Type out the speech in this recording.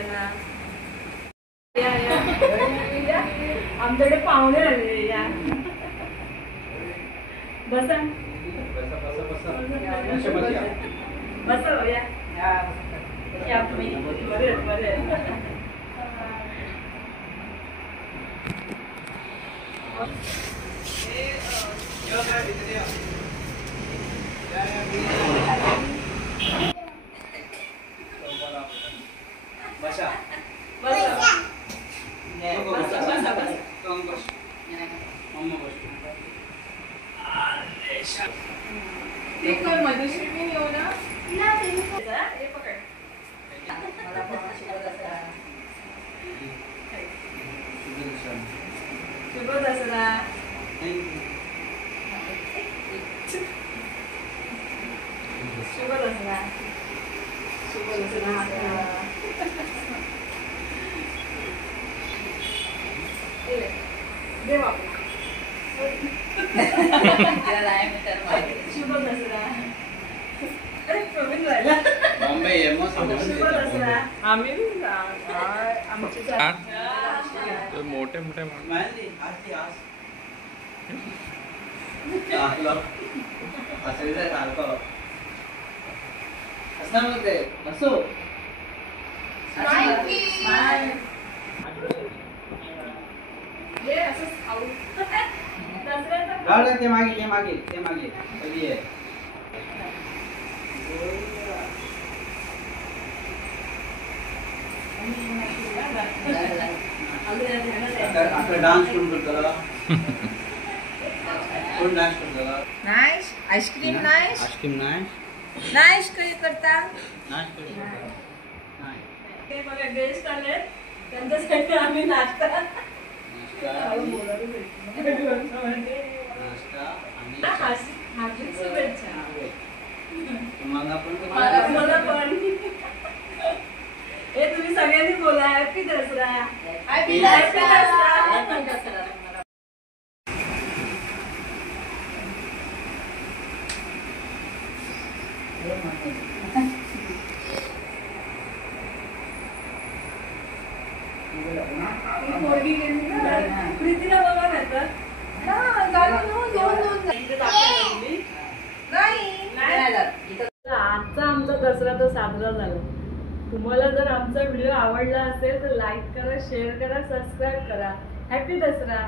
सगळ्यांना. या या आमच्याकडे पाहुणे आले. या बसा बसा या तुम्ही बरे बरे. बसा बसा मधुश्री मी येऊ ना. हे पकड. शुभ दसरा. शुभ दसरा. शुभ दसरा. दे बापू. शुभ दसरा. अरे प्रवीण राहिला. बॉम्बे येमो शुभ दसरा. आम्ही मोठे मोठे ते मागे dance nice. Ice cream nice. Ice cream नाही नाईस काही करता. नाही बघा गेस्ट आले त्यांच्यासाठी आम्ही नाश्ता हार्दिक शुभेच्छा. तुम्हाला पण मला पण. हे तुम्ही सगळ्यांनी बोला हॅपी दसरा. हॅपी दसरा. प्रीतीला बघा आजचा आमचा दसरा तो साजरा झाला. तुम्हाला जर आमचा व्हिडिओ आवडला असेल तर लाईक करा, शेअर करा, सबस्क्राईब करा. हॅपी दसरा.